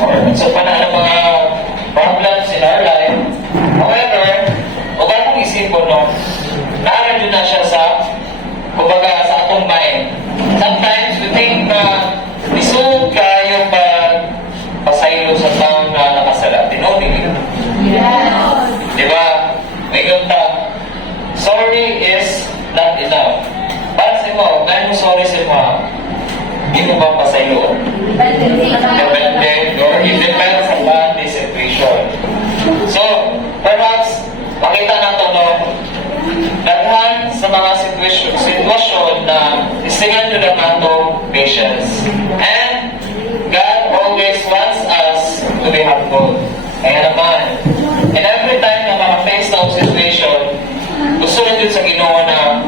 or so pa na ng mga problems in our life. However, huwag akong isipon, no? Naaral na siya sa, kumbaga, sa atong mind. Sometimes, we think na lisod kayo pag pasaylo sa taong na nakasala. Tinoting. Yes. Diba? May ganda. Sorry is not enough. Para sa mo, dahil mo sorry sa mo, hindi mo ba pasaylo? Depende. Or it depends on the situation. So, perhaps, makita na ito, no? Daghan sa mga sitwasyon na isingan nyo lang nato patience. And God always wants us to be humble. Kaya naman, and every time na maka-face na situation, gusto rin din sa Ginoo na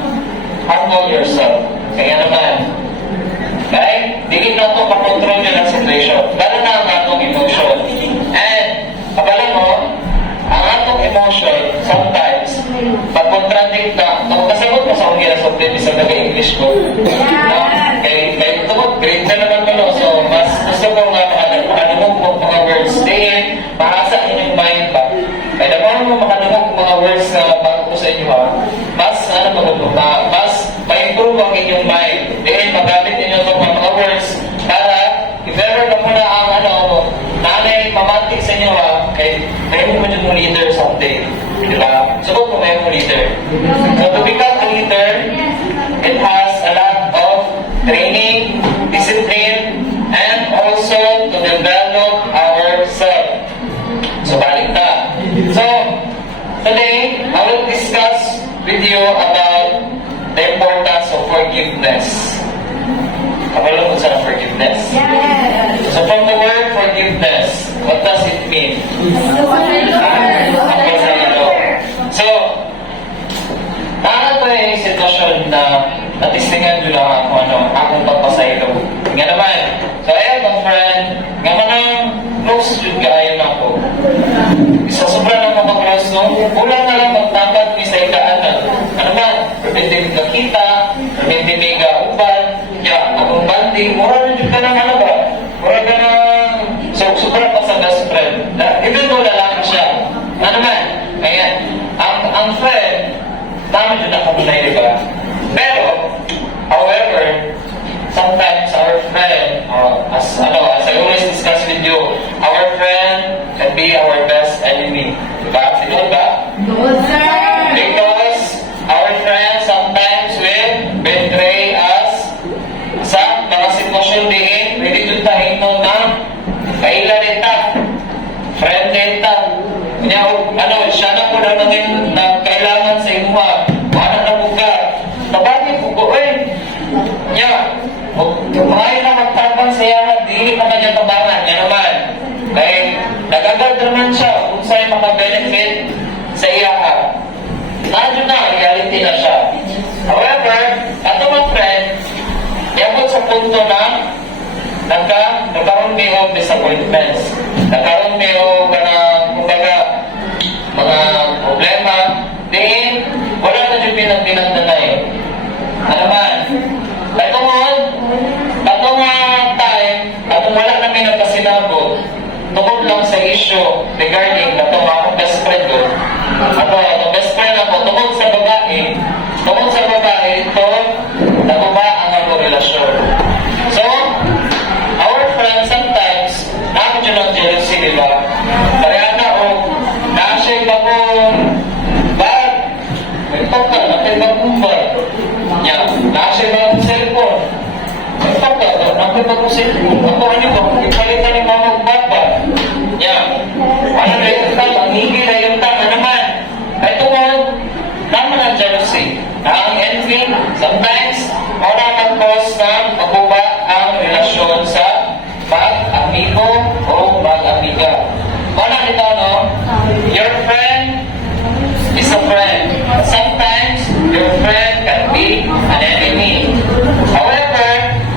humble yourself. Kaya naman, right? Dili na ito makontrol nyo ng situation. Gano'n na ang atong emotion. And, kabala mo, ang atong emotion, sometimes, pag-contradict na, nagkasabot mo sa kong ginasabit, isang nag-English ko. Kaya tungkol, grade na naman ko, no? So, mas gusto ko nga, makanumog mo mga words. Diin, maasa inyong mind pa. Kaya naman mo makanumog mga words na bago ko sa inyo, ha? Mas, mas ma-improve ang inyong mind. Diin, magamit ninyo itong mga words para, if ever na muna ang, nanay, mamantik sa inyo, ha? Kaya, tayo mo yung leader someday. Diba? So, kung may mo leader. So, to become a leader, it has a lot of training, discipline, and also to develop ourselves. So, balik na. So, today, I will discuss with you about the importance of forgiveness. Kapalo mo sa forgiveness? Yes. So, from the word forgiveness, what does it mean? So, nakaka ko yung sitwasyon na natistingan nyo lang ako, akong pagpasaylo. Nga naman, so ayun, my friend, nga manang close yun kaayon ako. Isa sobra na makaklose, no? Ulang na lang magtambad ni sa ikaanan. Ano ba? Perminti ka kita, perminti ka upan, kaya akong banding, mura na dyan ka ng ano ba? Mura ka ng... So, sobra pa sa best friend. Even though lalaki siya. Ano naman? Ayan. Ang friend, tama dyan ako na yun, diba? Pero, however, sometimes our friend, as I always discuss with you, our friend can be our best enemy. Diba? Sino ba? No, sir. Because our friends sometimes will betray us sa mga sitwasyon din, pwede doon tayo na kailan nita, friend nita. Siya na po na kailangan sa imuha. Paano na po ka? Nabagi po ko, kumain na magtabang siya, dili na kanya tabangan. Yan naman. Dahil nagagad naman siya kung sa'yo makabenefit sa iya. Nadyo na, reality na siya. However, ato mga friend, yabot sa punto na nagkaroon may of disappointments. Nagkaroon may of kumbaga, mga problema, din, wala na yung pinagdinagdanay. Ano man? Atong time, atong wala namin nagkasinabot, tungkol lang sa issue regarding atong akong best friend ko. Atong best friend ako, tungkol sa babae, ito, naguba ang akong relasyon. So, our friends sometimes, nakakot yun ang jealousy, diba? Kaya na, na-share pa kong bag. Ito ka, nakibagong bag. Na-share pa kong cellphone. Ito ka, nakibagong cellphone. Ako, ano ba? Ipalitan ni mama ang bag ba? Ano na yung tama? Ang higil na yung tama naman. Ito mo, naman ang jealousy. Ang envy, sometimes, wala mag-cause na mabuba ang relasyon sa mag-amigo o mag-amiga. Wala ito, no? Your friend is a friend. Sometimes, your friend can be an enemy. However,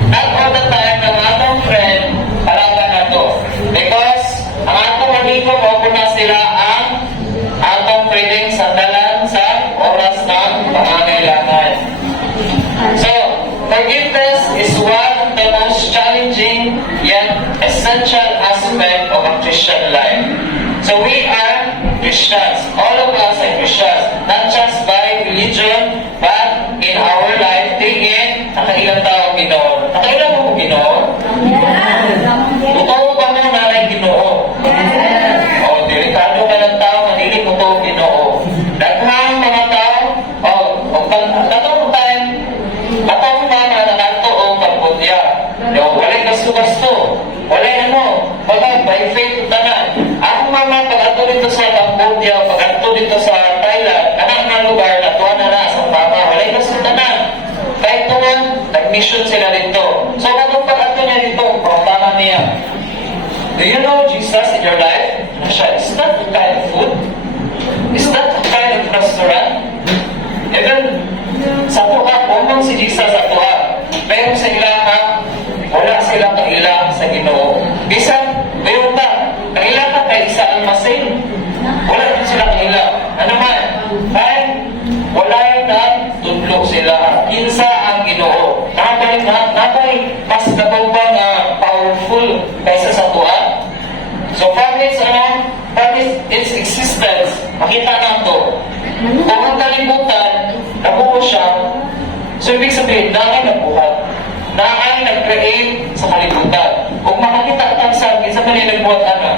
not all the time ng atong friend, talaga na to. Because, ang atong amigo mo, kuna sila ang atong pwedeng sandalan sa oras ng pangangailangan. So, forgiveness Forgiveness is one of the most challenging yet essential aspect of a Christian life. So we are Christians. All of us are Christians. Not just by religion, but in our life, tingin, nakailang tao Ginoo. Nakailang mo Ginoo? Totoo ba mo na rin Ginoo? O, delikado ka ng tao, nanili mo to Ginoo. Daghang mga tao, katong time, katong mama na kanto o kagbutya. Walay gasto-gasto. Walay ano, by faith tanan. Ang mama pag-ato dito sa Cambodia, pag-ato dito sa Thailand, anak na lugar, natuwa na sa mama, walay gasto tanan. Kahit tuwan, nag-mission sila dito. So, katong pag-ato niya dito, pangtaman niya. Do you know Jesus in your life? Is that the kind of food? Is that the kind of restaurant? Even sa tuha, umang si Jesus sa tuha. Pero sa ilaha, wala silang kaila sa Ginoo. Bisan, mayroon ba? Kaila ka kay isa ang masin. Wala din silang kaila. Ano man? Kahit wala yung tudlo sila. Kinsa ang Ginoo. Nakabay mas nagawang powerful kaysa sa tuha. So from its existence, makita na ito. Kung ang kalibutan, nabuo siya, so ibig sabihin, nangay nagbuhat. Nangay nag-create sa kalibutan. Kung makakita ang sabi, sa mali nagbuhat na?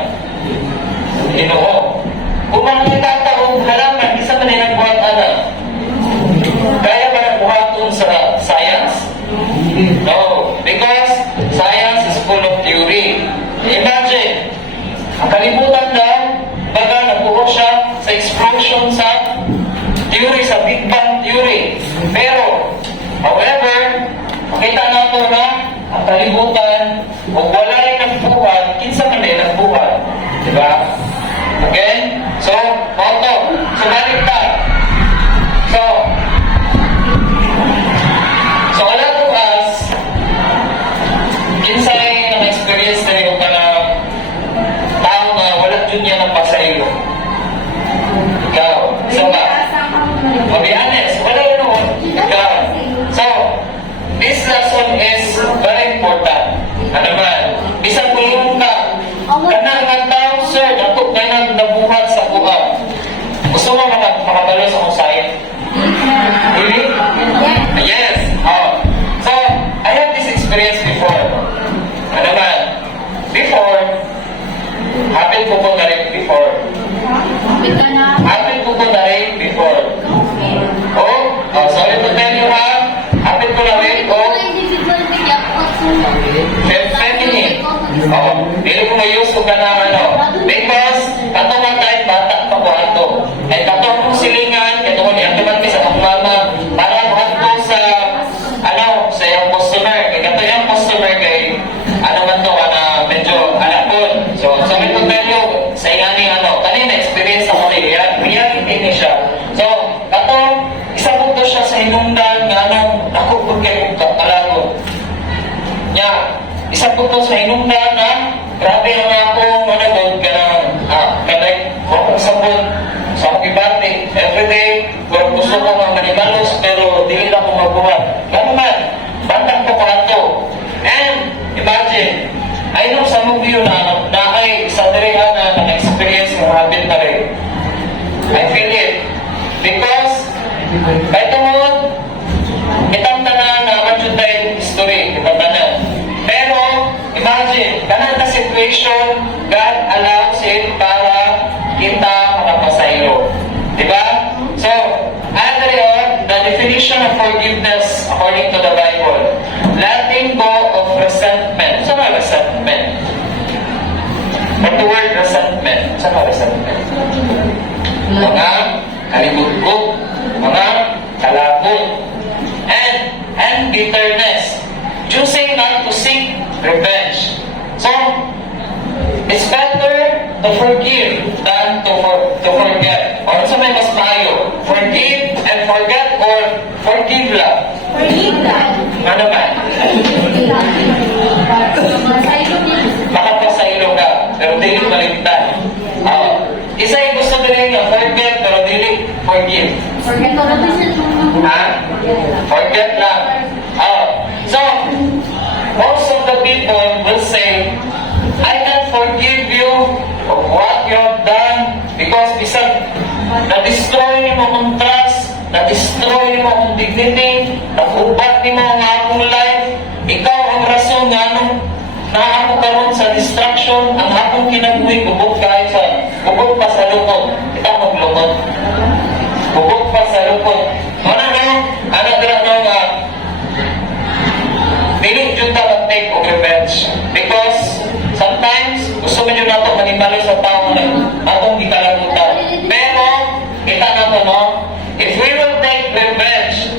Ginoo. Kung makakita ang halaman, isa mali nagbuhat na? Kaya ba nagbuhaton sa science? No. Because science is full of theory. Imagine, ang kalibutan lang, baga nabuo siya sa explosion sa theory, sa Big Bang theory. Pero, however, makita nato na ang kalibutan, kung wala rin nagbuhat, kinsa man din nagbuhat. Diba? Okay? So, auto. So, baliktad. So, a lot of us, kinsay na experience na rin ka na tao na wala dyan niya ng pasaylo. Ikaw. So ba? To be honest, wala yun o. Ikaw. So, this lesson is very important. Ano man? Bisang kulong ka. Kanang ng tao, sir, nato ka na nabuhat sa buha. Gusto mo makabalo sa kusay? Really? Yes. So, I had this experience before. Ano man? Before, happened ko na rin before. Happened ko na rin before. Sorry to tell you ha. Happened ko na rin feminine. Dili ko na-use ko ka na because katong ang kahit bata pa ko ato. Ay katong kong silingan, katong niya naman sa akong mama, para buhat ko sa sa yung customer. Kaya katong yung customer kay man to, medyo alapon. So sabi ko tayo, sa ingani kanina experience ako reality ni siya. So, katong isa po to siya sa hinungdan nga ako po kayo kalagon. Isa po to sa hinungdan na grabe na ako managod ka na kung sabon sa akong ibati everyday kung gusto ko mga manimalos pero dili lang ko magbuhat. Kaya naman, bantang ko ko ato. And imagine, I know some of you na ay sa dirihan na nag-experience ng habit na rin. I feel it. Because, kahit tungod, itang tanan na manjun tayo history, itang tanan. Pero, imagine, kanang na situation, God allows it para kita makapasaylo. Diba? So, the definition of forgiveness according to the Bible, letting go of resentment. Saan na resentment? From the word resentment. Saan na resentment? Mga kalibutbut, mga kalabot, and bitterness. Choosing not to seek revenge. So, it's better to forgive than to forget. Or sa may mas maayo, forgive and forget or forgive lang. Forgive lang. Ano man? Makapasaylo ka, pero dili maligtan. Isa yung gusto din na forget, pero dili forgive. Forget. Ha? Forget lang. So, forgive you of what you have done because bisag na-destroy ni mo ang trust, na-destroy ni mo ang dignity, nag-ubat ni mo ang akong life, ikaw ang rason nga nung naako karon sa distraction, ang akong kinabuhi, gubog kahit sa, gubog pa sa lukot. Ikaw maglukot. Gubog pa sa lukot. Ano no? Ano dira no nga? Dili jud ta mag-take of revenge. Because sometimes, gusto mo nyo na ito manimalo sa tao na atong gikalamutan. Pero, kita na ito, no? If we will take revenge,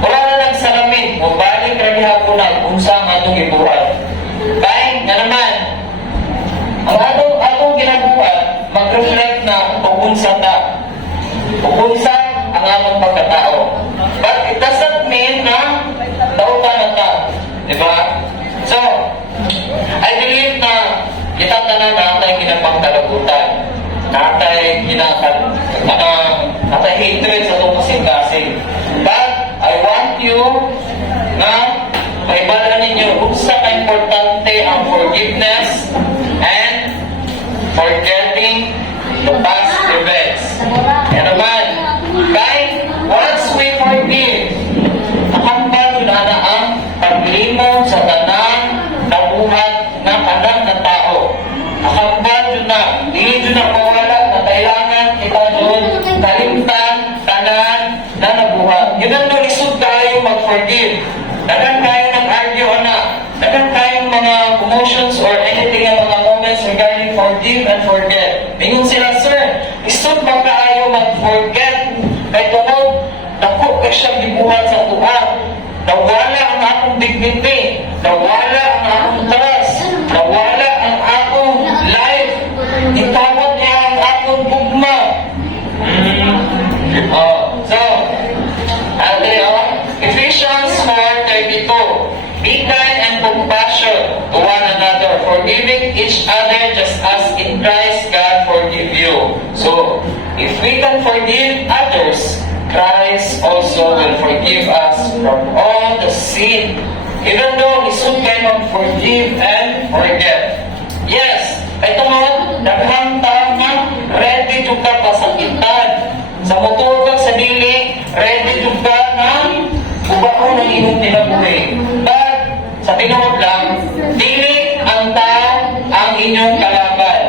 wala na nagsalamin, o balik rani hapon na kung saan atong ibuhat. Kaya, nga naman, ang atong ginabuhat, mag-reflect na kung unsa ta. Kung unsa ang among pagkatao. But it doesn't mean na dautan na ta. Diba? So, I believe na kita tanan natay ginapangkalabutan. Natay natay hatred sa itong kasing-kasing. But, I want you na maibala ninyo kung sa ka-importante ang forgiveness and forgetting the past events. Yan naman, kahit once we forgive, nakambal yun na ang paglimon sa tanan na buhat na kanang na tao. Nakambal yun na, hindi yun na mawala na kailangan kita doon kalimtan, tanan na nabuhat. Yun ang lulisod tayo mag-forgive. Dagan kayo nag-argue na, dagan kayong mga commotions or anything ang mga comments regarding forgive and forget. Mingon sila, sir, isod ba kaayo mag-forget? Kaya tungod, dako ka siya gibuhat sa tuang. Nawala ang akong dignity, nawala ang akong trust, nawala ang akong life, itawad niya ang akong gugma. So, Ephesians 4:32, be kind and compassionate to one another, forgiving each other just as in Christ God forgive you. So, if we can forgive others, Christ also will forgive us from all the sin. Even though He should cannot forgive and forget. Yes, ito mo, daghang tama, ready to ka pasakitan. Sa motor ka sa dili, ready to ka na ubaon ng inyong tinabuhi. But, sa tinuod lang, dili ang tao ang inyong kalaban.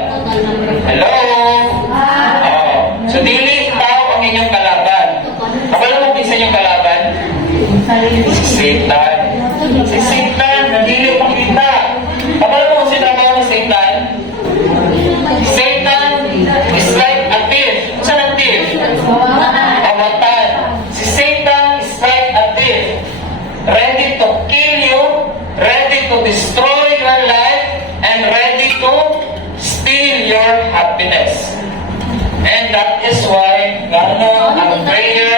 Hello? So, dili tao ang inyong kalaban. Kabalo mo sa inyong kalaban? Si Satan. Si Satan, nandili makita. Kabalo mo kung sinabaw ni Satan? Satan is like a thief. Saan ang thief? Kawatan. Si Satan is like a thief. Ready to kill you, ready to destroy your life, and ready to steal your happiness. And that is why, ang prayer,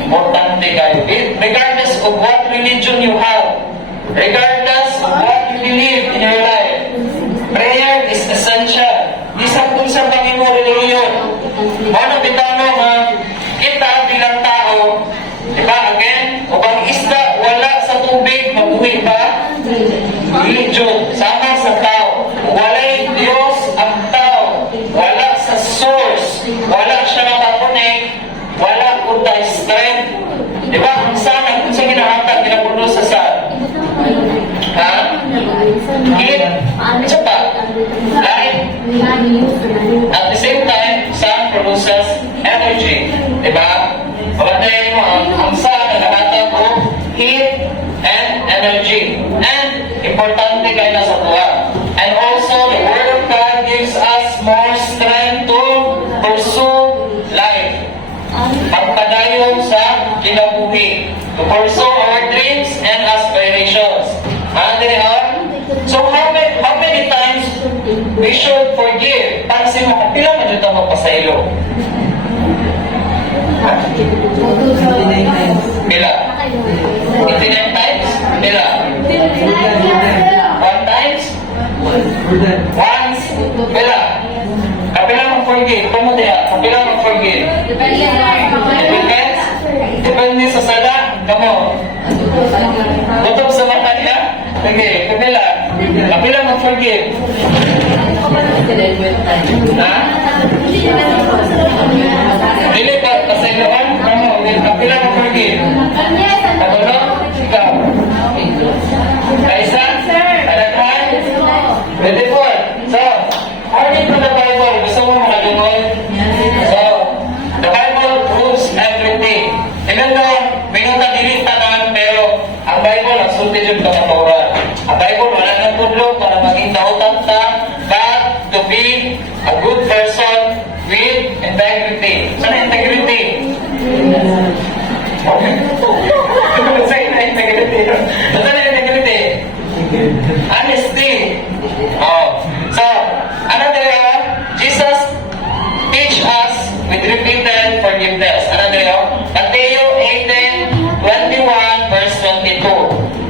importante kayo. Regardless of what religion you have, regardless of what you believe in your life, prayer is essential. Di sa kung sa pangimo religion. Ano bitano nga, kita bilang tao, di ba, again, upang isda, wala sa tubig, mabuhi ba? Religion, sama sa tao. Walay Diyos ang tao. Wala sa source. Wala siya nakakunik. Wala po tayo strength. Di ba? Kung saan, kung saan ginahatag, ginaproduce sa saan? Ha? Heat? Isa pa? Light? At the same time, sun produces energy. Di ba? Pagkatayin mo, ang sun naghahatag o heat and energy. And, importante kayo na sa buha. And also, the Word of God gives us more strength to pursue life. Pagpadayon sa kinabuhi. To pursue our dreams and aspirations. So, how many times we should forgive? Pansin mo, kapila man dito magpasaylo. Pila? 89 times? Pila? 1 times? Once? Pila? Kapila mag-forgive? Kamo diya? Kapila mag-forgive? Depends? Depende sa sala? Kamo? Tutok sa mata niya? Sige, kapila? Kapila mag-forgive? Ha? Dili pa, pasayloan? Kapila mag-forgive? Ano no? Ikaw? Kaisa? Talaghan? Ready for? So, according to the Bible, gusto mo makalingon? So, the Bible proves everything. Even though, mayroon ka dili tanan, pero ang Bible, ang sulti yung kamaturan. Ang Bible, wala nang tudlo para maging nautan ta, but to be a good person with integrity. Saan integrity? Saan integrity? Saan integrity? Honesty. Oh. So, ano tayo? Jesus teach us with repeated forgiveness. Ano tayo? Matthew 18:21 verse 22.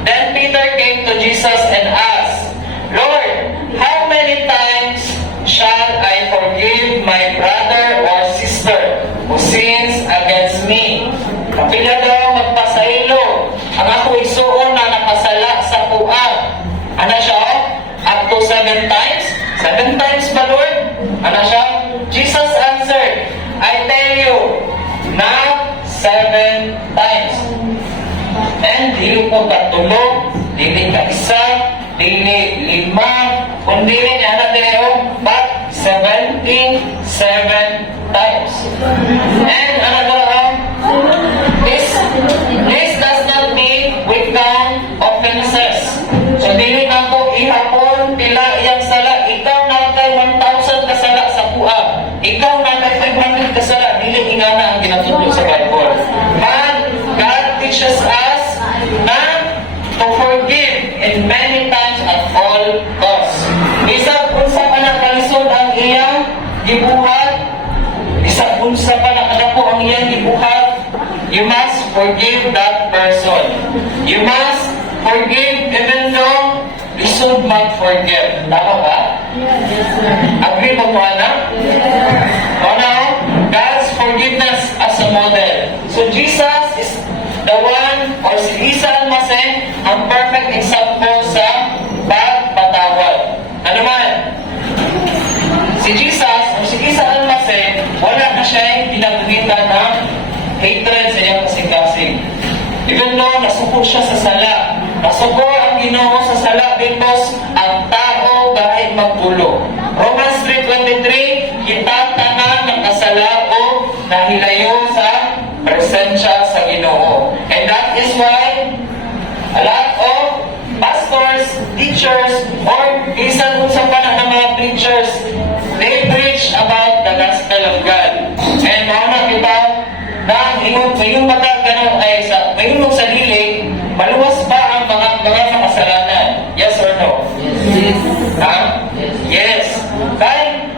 Then Peter came to Jesus and asked, Lord, how many times shall I forgive my brother or sister who sins against me? Kapila daw magpasaylo. Ang ako isuon na nakasala sa puag. Ano siya? Up to 7 times? 7 times ba, Lord? Ano siya? Jesus answered, I tell you, not 7 times. And dili po katulog, dili ka isa, dili 5, kundi rin yan na tayo, but 77 times. And ano daw? This does not mean we count offenses. So dili na ko ihapon pila iyang sala. Ikaw na kay 1,000 kasala sa puag. Ikaw na kay 500 kasala. Dili ingana ang ginatudlo sa Bible. But God teaches us not to forgive in many times at all costs. Isang unsa pa na kalisod ang iyang gibuhat. Isang unsa pa na kadako ang iyang gibuhat. You must forgive that person. You must forgive even though you should mag-forgive. Tama ba? Agree ba mo, anak? O now, God's forgiveness as a model. So Jesus is the one, or si Isa Almacen, ang perfect example sa pagpatawad. Ano man? Si Jesus, o si Isa Almacen, wala na siya pinagulitan ng hatred sa iyang kasing-kasing. Even though nasuko siya sa sala, nasuko ang Ginoo sa sala because ang tao kahit maggulo. Romans 3:23, kita tanan nakasala o nahilayo sa presensya sa Ginoo. And that is why a lot of pastors, teachers, or isan kung sa panahon ng mga preachers, they preach about the gospel of God. And mga kita, na ngayong mataganaw ay sa ngayong sarili, maluwas ba ang mga makasalanan? Yes or no? Yes. Ha? Yes. Kaya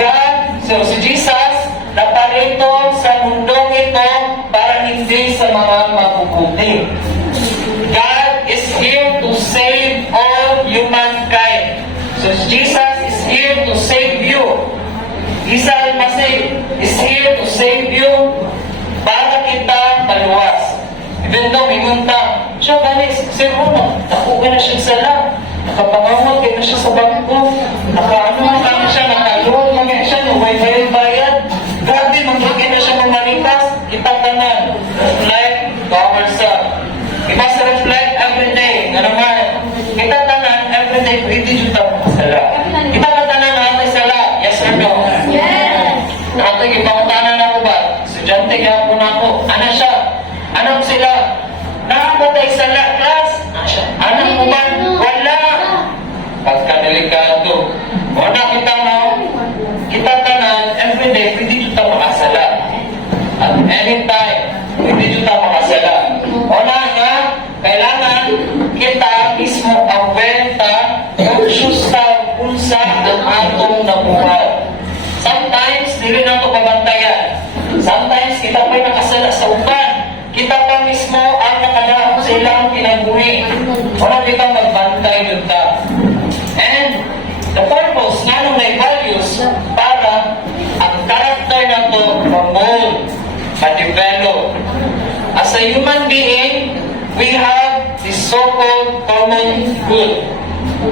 God, so si Jesus, naparito sa mundong ito para hindi sa mga mabubuti. God is here to save all humankind. So Jesus is here to save you. Isa Almacen is here to save you para kita maluwas. Even though may munta, siya ganis, Sir Uno, nakuha na siya sala, nakapangawag kayo na siya sa bangko, nakaano na siya, nakaluwag mga siya, may bayad. Grabe, magbagay na siya mamalikas, kita tanan, reflect to ourselves. We must reflect every day, nga naman, kita tanan, every day, pwede dito tayo makasala. Kita ka tanan na natin sala, yes or no? Yes. Natin, ipangutanan ako ba? Estudyante kaya po na ako. Ano siya? Anak sila? Nakabatay sa class? Anak mo ba? Wala! Pagkadelikado. Wala kita na. Kita tanan, everyday, pwede dito makasala. At anytime, pwede dito makasala. Wala nga, kailangan kita mismo aware ta, conscious ta, kung sa ang atong nabuhat. Sometimes, dili na ito pabantayan. Sometimes, kita pa'y nakasala sa uban. Kita pa mismo ang nakadaan sa ilang pinagbuhi. Wala kita magbantay yun ta. And, the purpose nga nung may values para ang character na ito ma-mold, ma-develop. As a human being, we have this so-called common good.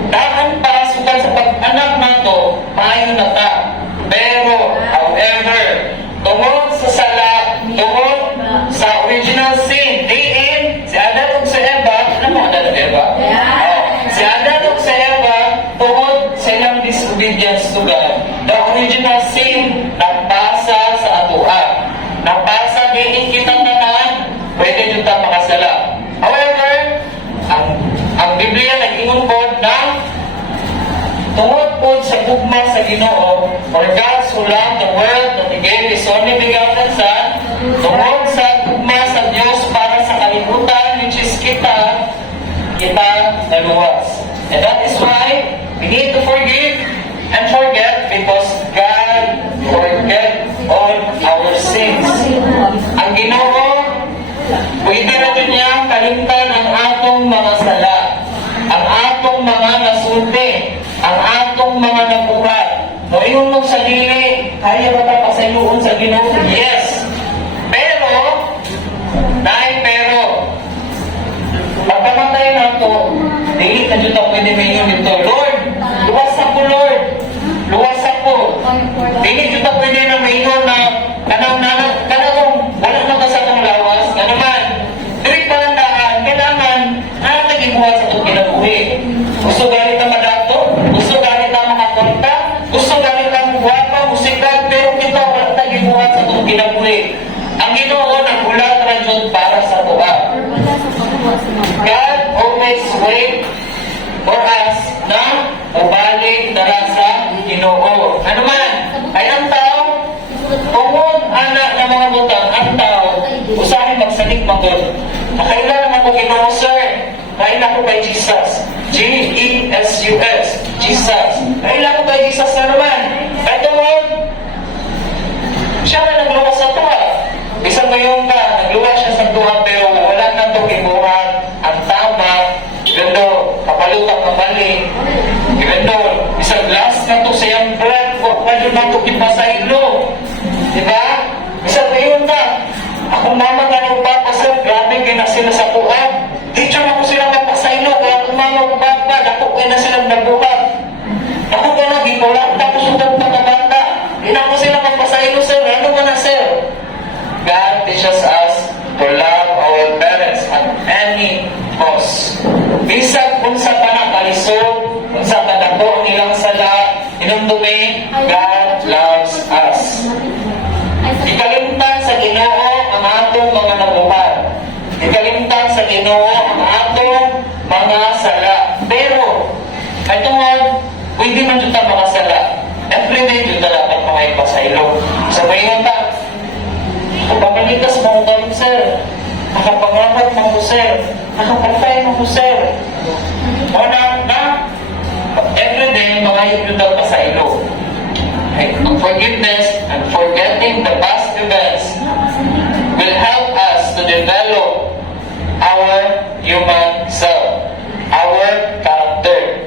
Daan para sugan sa pag-anak nato, maayo na ta. Pero, however, tungod sa sala, tungod sa original sin, diin, si Adan ug si Eva, ano mo Adan ug Eva? Si Adan ug si Eva, tungod sa ilang disobedience to God, the original sin, nagpasa sa atoa. Nagpasa diin kita tanan, pwede yung ta makasala. However, ang Biblia nag-ingon po na tungod po sa gugma sa Ginoo, for God so loved the world that He gave His only begotten Son, tungod sa gugma sa Diyos para sa kalibutan, which is kita naluwas. And that is why we need to forgive and forget, because God forget all our sins. Ang Ginoo, pwede na din niya kalimtan ang atong mga sala, ang atong mga nasulti, ang atong mga nabuhat. Moingon mong sarili, kaya ba ta pasayloon sa Ginoo? Yes. Pero, pagkamatay na to, dili na dito pwede maingon dito, Lord, luwas ako, Lord. Luwas ako. Dili dito pwede na maingon na kanang wala na ka sa itong lawas, nga naman, dili palandaan, kailangan nakatagibuhat sa itong kinabuhi. Gusto galit na madato, gusto galit na makakonta, gusto galit na guwapa, musikal, pero kita wala tagibuhat sa itong kinabuhi. Ang Ginoo nagulat na dyan para sa tuwa. God always wait for us na ubalik na sa Ginoo. Ano man, ay ang tao, tungod anak ng mga butang, ang tao, usahin magsalig magod. Nakailan ako Ginoo, sir. Nakailan ko kay Jesus. G-E-S-U-S. Jesus. Nakailan ko kay Jesus na naman. Ay tungod, siya na nagluwas sa tuwa. Isang ngayon ka, nagluwas siya sa tuwa, pero wala na ito kibuhan. Ang tama, gando, kapalutak na bali. Gando, isang glass na ito sa iyang blood, wala na ito kipasaylo. Diba? Isang ngayon ka, akong mama ka ng papa, sir, grabe kayo na sila sa tuwa. Di dyan ako sila kapasaylo, kaya akong mama ng papa, ako kayo na silang nabuhat. Ako ka na, gikulat, tapos sugat pa kabanda. Hindi na ako sila kapasaylo, sir. Ano ka na, sir? God teaches us to love our parents at any cost. Bisag kung sa panakalisod, kung sa kadako ang ilang sala, inumdumi, God loves us. Ikalimtan sa Ginoo ang atong mga nabuhat. Ikalimtan sa Ginoo ang atong mga sala. Pero, ay tungod, pwede man dito mga sala. Everyday dito dapat mga ipasaylo. So, ngayon ta, kapamilikas mo ang sir, nakapangapat mo sir, nakapagpay mo sir. Wala na, everyday, mga yun daw pa sa ilo. Ang forgiveness and forgetting the past events will help us to develop our human self, our character.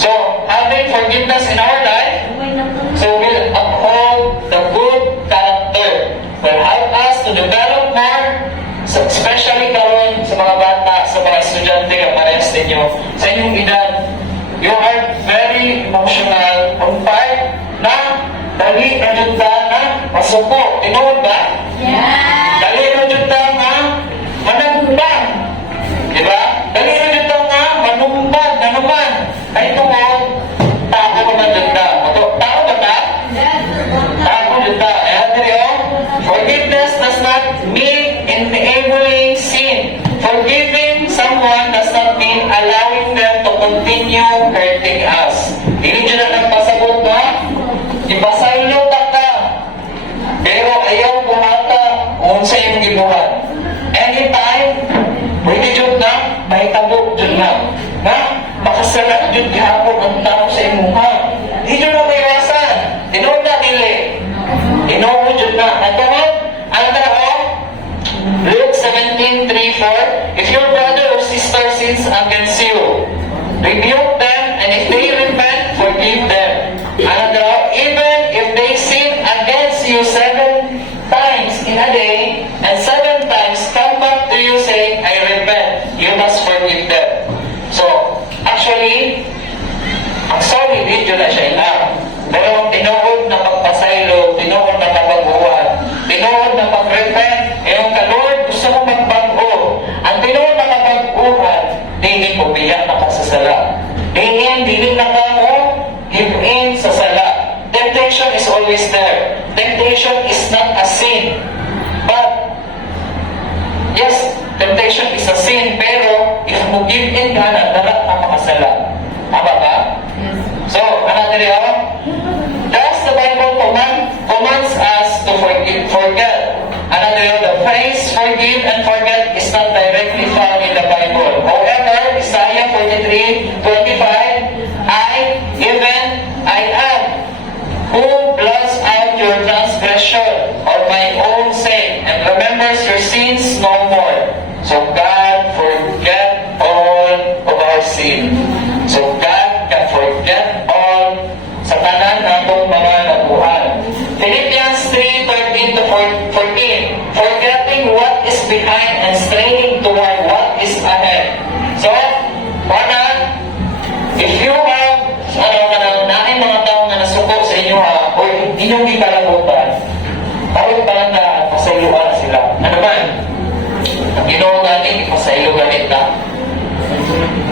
So, having forgiveness in our life, so we'll uphold the good character, will help us to develop more, especially karon sa mga bata, sa mga estudyante na parehas ninyo, sa inyong edad. You are very emotional on part na dali na junta na masuko. Tinuod ba? Yeah! Dali na junta na managumbang. Diba? Dali na junta na manumbag na naman. Ay tungod, tao na junta. Tao ba ta? Tao junta. Forgiveness does not mean enabling sin. Forgiving someone does not mean allowing them to continue hurting us. Hindi nyo na nagpasagot na, ipasaylo ka. Pero ayaw bumata kung sa iyong gibuhat. Anytime, pwede dyan na, may tabok dyan na makasalat dyan gihapon ang tao sa imuha. Hindi nyo na may iwasan. Tinood na dili. Tinood dyan na. Nagkaroon, ang tao, Luke 17:3-4, if your brother or sister sins against you, rebuke them, and if they repent, forgive them. Another, even if they sin against you 7 times in a day, and 7 times come back to you saying, I repent, you must forgive them. So, actually, sala. Diin, dili na ka mo, give in sa sala. Temptation is always there. Temptation is not a sin. But, yes, temptation is a sin, pero if mo give in ka na, dala ka makasala. Tama ba? So, ano diri ho? Does the Bible commands us to forget? Ano diri ho? The phrase forgive and forget is not directly found in the Bible. However, Isaiah 43:25, I am, who blots out your transgression or my own sake and remembers your sins no more. So God forget all of our sin. So God can forget all sa tanan natong mga nabuhan. Philippians 3:13-14, forgetting what is behind and straining toward what is ahead. So, if you have nahin mga tao na nasuko sa inyo o inyong gikalabutan, bakit ba na pasayuan sila? Ano man? Ang Ginoo gani, pasaylo ganit na.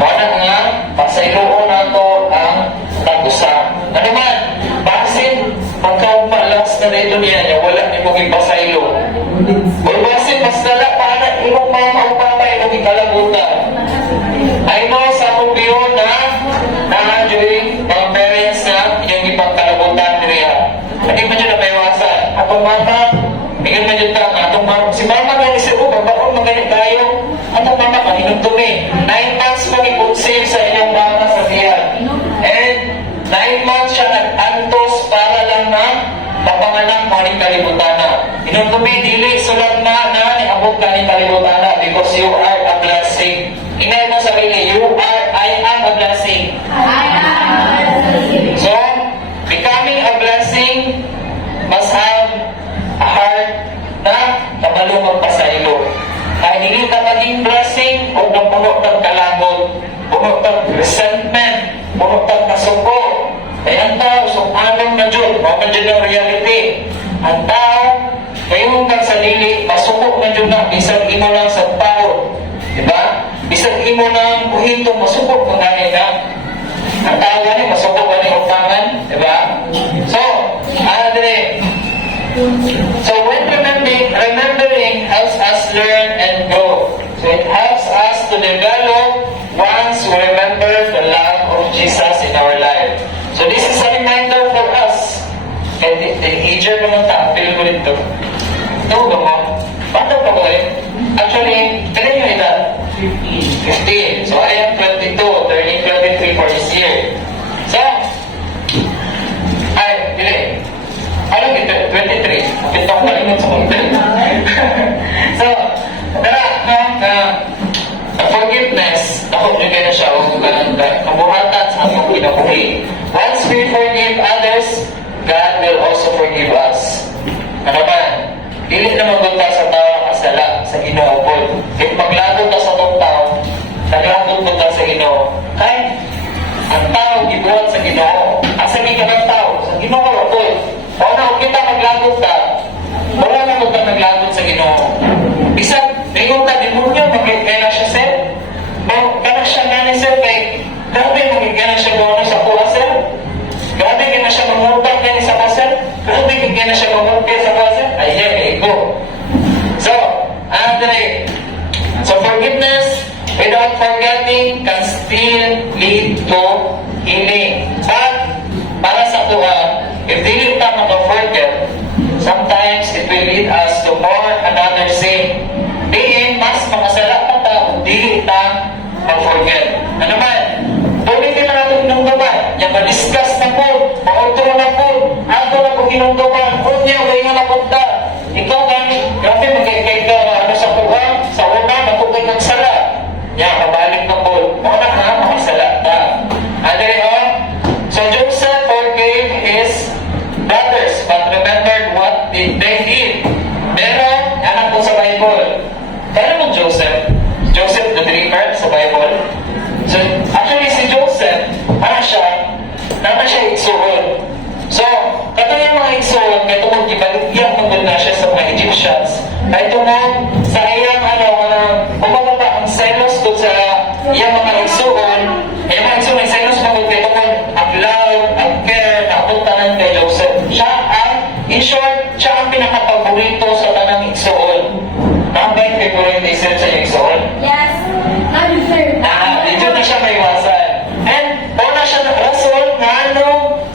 Wala nga, pasayloon nato ang tagusan. Ano man? Basin, pagkaupalas na dito niya, wala ni mong ipasaylo. O basin, mas dala para imong mga maupapay o ikalabutan. I know sa mong biyon na nangadyoy mga parents na inyong ipagkalabutan niya. Hindi man yun napaiwasan. Atong mama, bigyan man yun ka. Atong mama, si mama nga isip ko, babaon magaling tayo. Atong mama, maninong tumi. 9 months ko ipag-save sa inyong mama sa tiyan. And 9 months siya nag-antos para lang na mapanganak mo ni kalibutana. Inong tumi, dili sulat na niabot ka ni kalibutana because you are a blessing. Ingay mo sarili, I am a blessing. So, becoming a blessing must have a heart na kabalo magpasaylo. Kaya hindi ka maging blessing o napuno ng kalagot, puno ng resentment, puno ng kasuko. Kaya ang tao, anong na dyan, mga dyan ang reality. Ang tao, kayong kang sarili, masuko na dyan na, isang imo lang sa tao. Diba? Isang imo ng buhito, masubok kung gani na. Ang tao gani, masubok gani utangan. Diba? So, so when remembering helps us learn and grow. So it helps us to develop once we remember the love of Jesus in our life. So this is a reminder for us. And the ager mo ng tapil ko dito. Ito ba mo? Bata pa ko eh. Actually, kailan yung edad? 15. So I am 22, turning 23 for this year. So, dili. Alam ito, 23. Kapit ako malimot sa content. So, forgiveness, ako nyo na siya, kabuhatan sa among kinabuhi. Once we forgive others, God will also forgive us. Ano ba? Dili na magunta sa tao kasala sa Ginoo po. If maglagot ka sa tong tao, naglagot mo ka sa Ginoo. Kaya, ang tao gibuhat sa Ginoo. Ang sabi ka ng tao, sa Ginoo po. O na, kung kita maglagot ka, wala na kung ka naglagot sa Ginoo. Bisag, mayroon ka, demonyo, magkikaya siya sir. Kaya siya gani sir, kay grabe magkikaya siya gano'n sa kuha sir. Grabe kaya siya mamutang gani sa kasal. Grabe kaya siya mamutang sa kasal. Ayan, ego. So, Andre, so forgiveness without forgetting can still lead to healing. But, para sa tuwa, if dili ka maka-forget, sometimes it will lead us to more another sin. Diin, mas makasala pa ta, dili ta mag-forget. Ano man? Tuloy nila natin inungduman. Yung ma-discuss na po, ma-outro na po, ato na po inungduman, kunya, wala nga napunta. Ikaw kami, grabe magkikay ka, sa kuha, sa una, napukay kang sala. Yan, kabalik na po. Muna na, makasala ta. Andre, so Joseph forgave his brothers, but remembered what they did. Pero, anak po sa Bible. Kaya naman Joseph the dreamer sa Bible. So, actually si Joseph, naman siya igsuhon. So, kato yung mga igsuhon, kato mong gibaligyan ng na siya sa mga Egyptians. Kato mo, sa iyang, kumababa ang selos doon sa iyang mga igsuhon,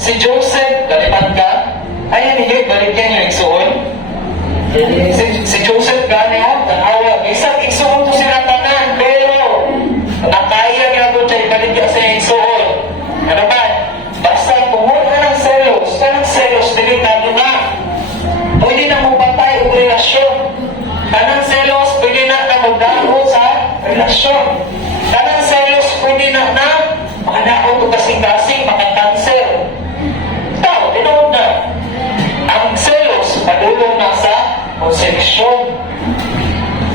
si Joseph, galipan ka, ay hindi, baligyan niyo igsuon. Si Joseph ganyo, tanawa, isang igsuon to sila tanan, pero nakaya niya doon siya ibaligyan sa igsuon. Ano ba? Basta kung ng selos, delikado na. Pwede na mo patay o relasyon. Tanang selos, pwede na magdako sa relasyon. Tanang selos, pwede na makadako to kasing-kasing, makakanser. Tao, tinood na. Ang selos, padulong na sa konsepsyon.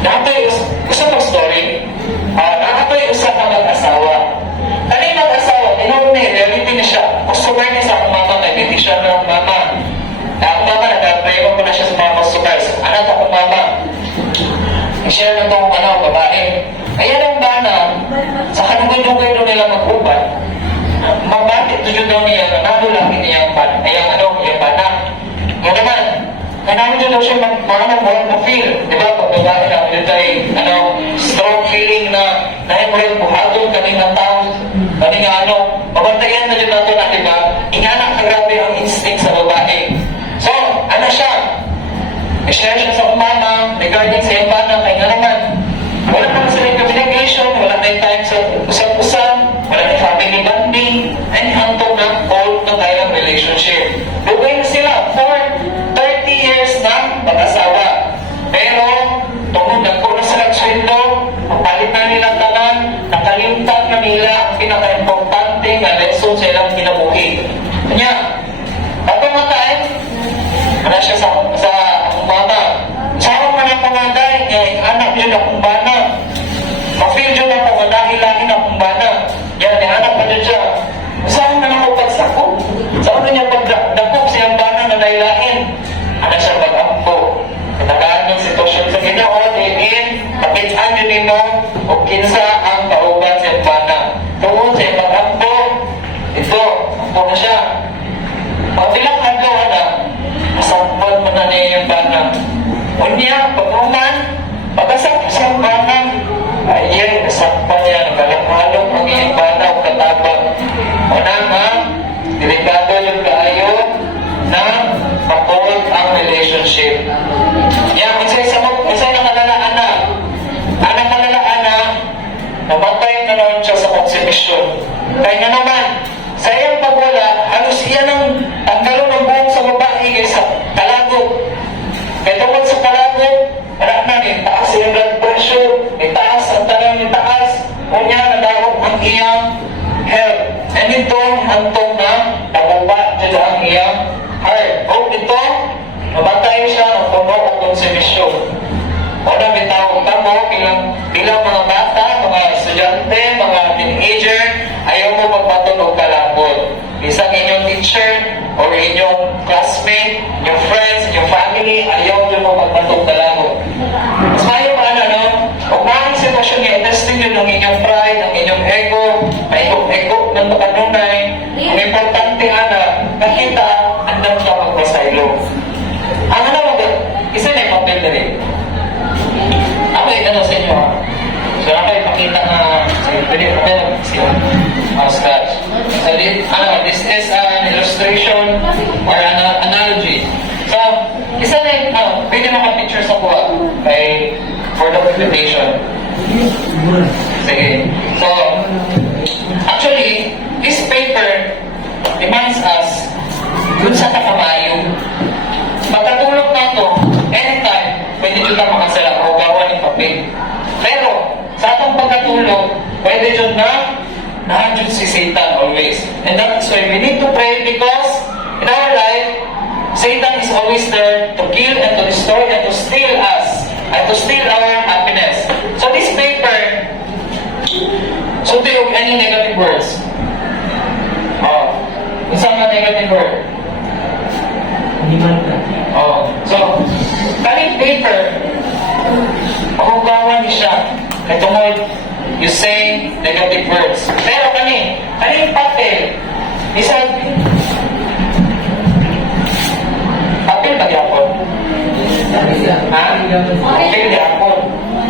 Dati, gusto mo story? Dati, usa ka mag-asawa. Kani mag-asawa, tinood na, reality na siya. Customer niya sa akong mama, hindi siya ng mama. Akong mama, nag-prema ko na siya sa mga customers. Anak akong mama. I-share na itong babae. Ayan ang bana, sa kanugay-dugay doon nila mag-uban, mabatit doon daw niya, nanulangin niya yung bana. Yung bana. Ngayon naman, kailangan doon daw siya mga feel. Di ba? Pag babae na, yun tayo, strong feeling na nahimurin buhagon, kaning ng tao, kaning mabantayan na dyan nato na, di ba? Ingana grabe ang instinct sa babae. So, ano siya? I-share siya sa mama regarding sa yung bana, kaya nga naman, wala naman sa yung communication, wala na yung time sa usap-usap, wala na yung family bonding, and hantong na all na tayo ng relationship. Dugay na sila for 30 years na mag-asawa. Pero, tungkol nagko na sila sweldo, papalit na nila tanan, nakalimutan na nila ang pinaka-importante na lesson sa ilang kinabuhi. Kanya, ako nga tayo, wala siya sa mama. Sa akong mga pangaday, anak yun akong bana. Ma-feel yun ako, dahil-lahin akong bana. Yan, anak pa dyan siya. Saan na ako pagsako? Saan na niya pagdakop siyang bana na dahil-lahin? Anak siya pag-ampo. Katagaan yung sitwasyon sa Ginoo, diin, kapitan yun nimo, o kinsa ang kauban siyang bana. Tuon siyang pag-ampo, ito, ampo na siya. Pagbilang hanggaw na, masakpan mo na niya yung bana. Unya, pag-uman, pag-asak siyang bana, ayun, nasakpan niya, nagalakalong ang iyong bana o katabang. O naman, delikado yung kaayo na matuot ang relationship. Yan, isa nakalalaan na. Ang nakalalaan na, namatay na lang siya sa konsepsyon. Kaya nga naman, sa iyang pagwala, halos iyan ang tanggalon ng buhok sa babae kaysa kalagot. Kaya tungkol sa kalagot, wala na, itaas yung blood pressure, itaas ang tanong, itaas, unya nadawag ang iyang health. And ito, hantong na, nababa dyan ang iyang heart. O ito, namatay siya ng puno o konsumisyon. O na, bitawag ka mo, bilang mga bata, mga estudyante, mga teenager, ayaw mo magpatunog kalagot. Isang inyong teacher or inyong classmate, inyong friends, inyong family, ayaw nyo mo magpatunog kalagot. Mas mayo pa no? Kung maraming sitwasyon niya, testing nyo ng inyong pride, ng inyong ego, ego ng kanunay, ang importante nakita, andam siya magpasaylo. Ang isa na yung papel na rin. Ako sa inyo So, ako ipakita na scratch. So, this is an illustration or an analogy. So, isa na pwede maka-picture sa kuha for documentation. Sige. So, actually, this paper reminds us dun sa kakamayo. Magkatulog na ito, anytime, pwede dyan na makasala o gawa ng papel. Pero, sa atong pagkatulog, pwede dyan na nandyan si Satan always. And that's why we need to pray because in our life, Satan is always there to kill and to destroy and to steal us and to steal our happiness. So this paper, so do you have any negative words? Isang negative word? So, kaning paper, mahugawan niyo siya. Katungod, you say negative words. Pero kaning papel, isang papel ba yapon? Papel yapon.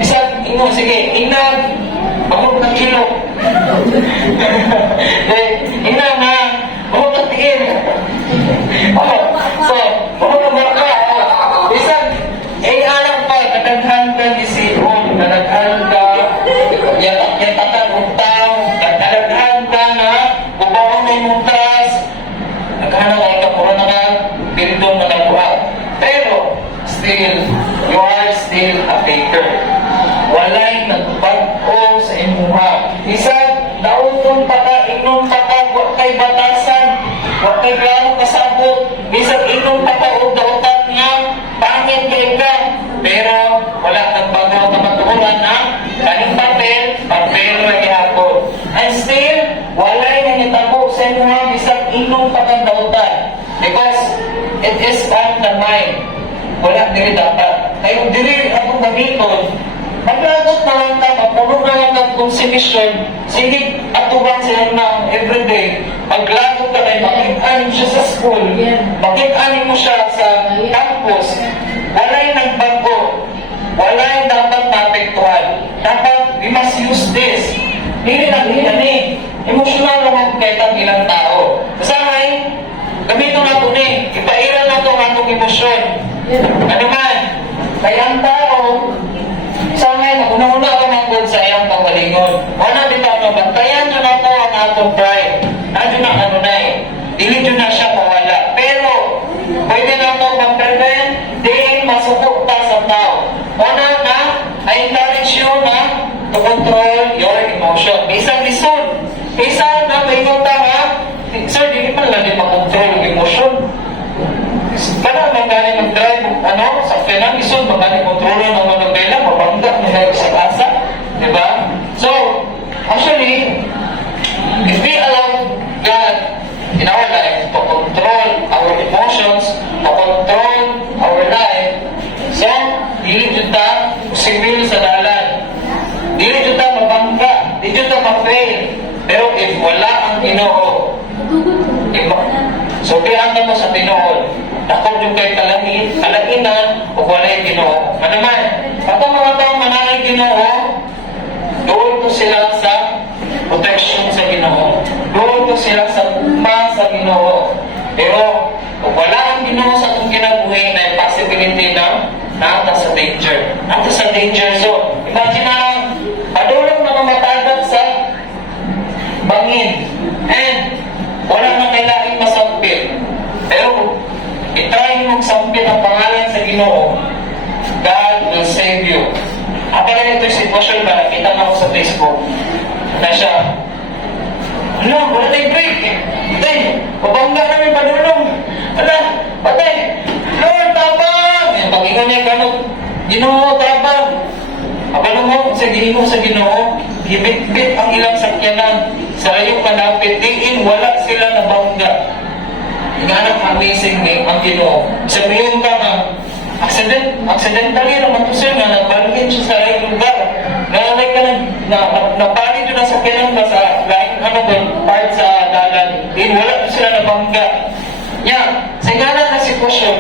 Isang, sige, inag, mahulog ng kilo. Inag na, mahulog ng tigil. inom pa ka, wa kay batasan, wa kay klaro kasabot, bisag inom pa ka og dautat nga, pangit kay ka. Pero wala nagbago ka matuuran na, kaning papel ra gihapon. And still, walay nangitabo sa mga bisag inom pa ka dautat. Because it is on the mind. Wala diri dapat. Kayo diri akong gamiton, maglagot na lang ka, mapuno na lang ang konsumisyon, sige, atuban siya na everyday, maglagot ka na, makit-anin siya sa school, makit-anin mo siya sa campus, walay nagbago, walay dapat maapektuhan. Dapat, we must use this. Hindi lang ini, emosyonal naman kahit ang ilang tao. Kasangay, gamitin natin ipairan natin ang atong emosyon. Ano man, kaya ang tao, sangay, una-una ka manggod sa iyang panggalingon. Wala bitaw no, bantayan nyo na po ang atong pride. Nadyo na ano na dili nyo na siya mawala. Pero, pwede na ito mag-prevent, diin masupok ta sa tao. Una na, I encourage you na to control your emotion. Isang lisod. Isa na may nota ha, sir, di man lang din makontrol yung emosyon. Kana magaling mag-drive, sa kailang isod, magaling kontrolo ng mga bela, mabangga na sa asa, di ba? So, actually, if we allow God in our life to control our emotions, to control our life, so, dili juta, usibil sa dalan. Dili juta mabangga, dili juta ma-fail. Pero if wala ang Ginoo, so kaya mo sa tinuod, takot yung kay kalaginan o walay Ginoo. Ano man, kapag mga taong manalay Ginoo, doon to sila sa protection sa Ginoo. Doon to sila sa tugma sa Ginoo. Pero kung wala ang Ginoo sa itong kinabuhi, na possibility na nata sa danger. Nata sa danger zone. Imagine na lang, padulong na mamatagat sa bangin. And wala na kailangan masampit. Pero itry mong sampit ang pangalan sa Ginoo, God will save you. Apa na ito yung sitwasyon ba? Nakita mo ako sa Facebook na siya, wala tayong break. Patay, pabangga namin padulong. Patay, Lord, tabang! Yung pag-ingon niya gano'n, Ginoo, tabang. Abalo mo, sa Ginoo, gibit-bit ang ilang sakyanan sa layong malapit, diin wala sila na bangga. Hinganap amazing ang Ginoo. Sabihin ka nga, accidentally naman ito sir nga, nagbalgin siya sa layong lugar. Nalay ka napalit yun ang sakyanan ba sa layong part sa dalan, diin wala sila na bangga. Sa hinganap na sitwasyon,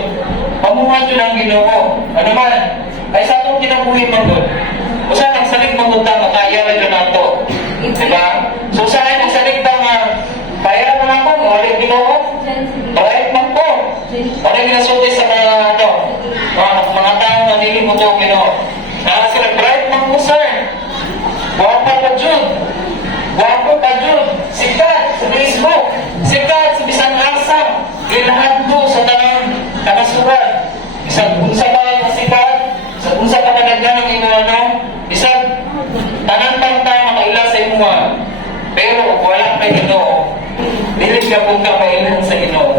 pamuhan yun ang Ginoo. Ano man, ay sa atong kinabuhi man doon. Usa nang salig mangunta makaya ra na to. Diba? So sa ay nagsalig ta nga kaya na ako, wala Ginoo. Right man ko. Wala ginasulti sa mga tao na dili mo to Ginoo. Na sila bright man ko sir. Guwapo pa jud. Guwapo pa jud. Sikat sa Facebook. Sikat sa bisan asa. Ilahat ko sa tanang kanasuran. Isang unsa ba ang sikat? Sa unsa ka kadaghan ng inuano? Isang tanan pang tayo makaila sa imuha. Pero wala kay Ginoo, dili ka kung kapailan sa Ginoo.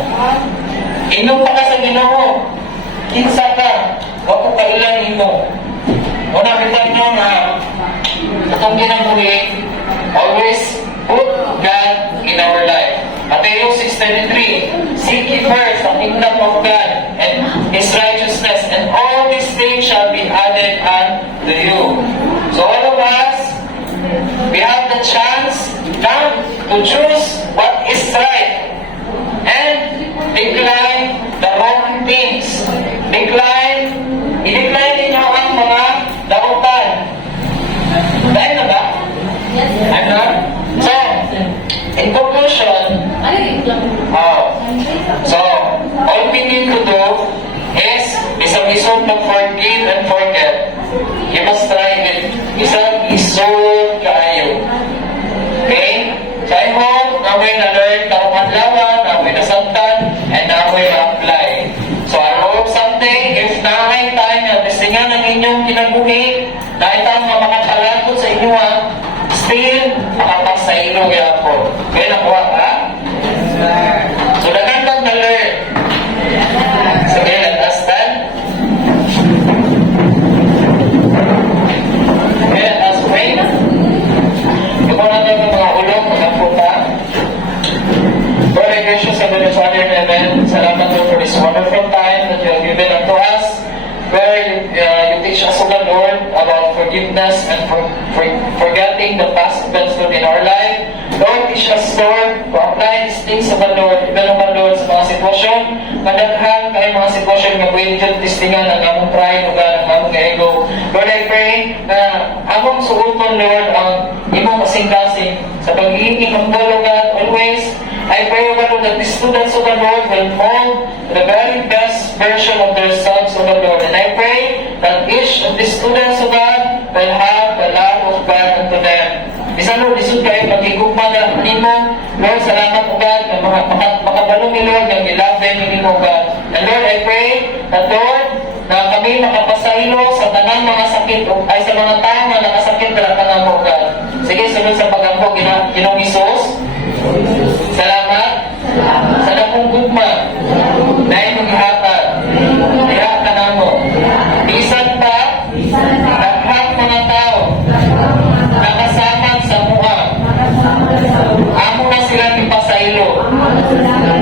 Inom pa ka sa Ginoo. Kinsa ka, wa ko kailan imo. Una bitan no na atong kinabuhi, always put God in our life. Matthew 6:33, seek ye first the kingdom of God and His righteousness, and all these things shall be added unto you. So all of us, we have the chance now to choose what is right and decline the wrong things. I-decline ninyo ang mga dautan. Dahil na ba? Yes, sir. Ano? So, in conclusion, so, all we need to do is, isang isod mag-forgive and forget. You must try it. Isang isod kaayo. Okay? So I hope na may na-learn karong adlaw, na may nasabtan, and na may na-apply. So I hope someday, if nahay tayo na testingan ng inyong kinabuhi, dahil tayo makakalagot sa inyo, still makapasaylo yapon. Kaya nakuha ka? So, nagandang na-learn. Sige, let us stand. Okay, let us pray. Ito natin yung mga ulong, mga puta. Lord, I gracious Heavenly Father in heaven, salamat Lord for this wonderful time that you have given unto us, where you teach us, O Lord, about forgiveness and forgetting the past events Lord in our life. Lord, teach us, Lord, to apply these things, O Lord, even O Lord, sa mga sitwasyon, madaghan kayo mga sitwasyon nga pwede dyan tistingan ang among pride o ang among ego. Lord, I pray na among suuton, Lord, ang imong kasing-kasing sa pag-iingin ng God, always. I pray, O Lord, that the students, O Lord, will mold the very best version of themselves, O Lord. And I pray that each of the students, O God, will have the love of God unto them. Bisan, Lord, isod kayo magigugma na nimo. Lord, salamat, O God, na makabalo ni Lord, yung ilaben ni nimo, God. And Lord, I pray that, Lord, na kami makapasaylo sa tanang mga sakit, ay sa mga tao na nakasakit na tanang mo, God. Sige, sunod sa pagampo, Ginoong Isus. Salamat sa dakong gugma na imong gihatag. Diha ka namo. Bisan pa daghang mga tao nakasamang sa muha. Amo na silang ipasaylo.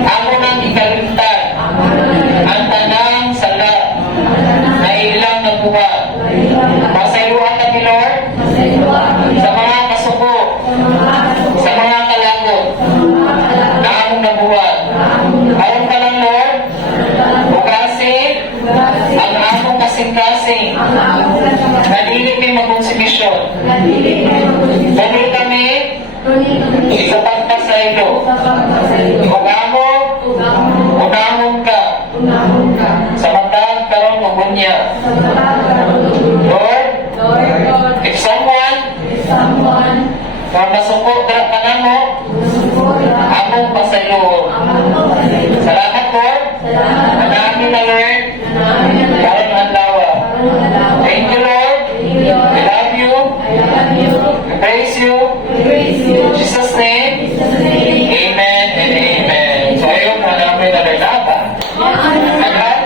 Amo nang ikalimtan ang tanang sala na ilang nabuha. Pasayloan kami, Lord, sa mga kasuko, sa mga kalagot na among nabuhat. Aron ka lang, Lord, bukasi ang among kasing-kasing na dili kay magkonsumisyon. Dali kami sa pagpasaylo. Kung amo, unahon ka sa matag karon o bunya. Lord, if someone na masuko ka na mo, among pasaylo. Salamat, Lord. Na namin na-learn karon ang lawa. Thank you, Lord. We love you. We praise you. In Jesus' name. Amen and amen. So, ayun, namin na-learn na ba? Agad?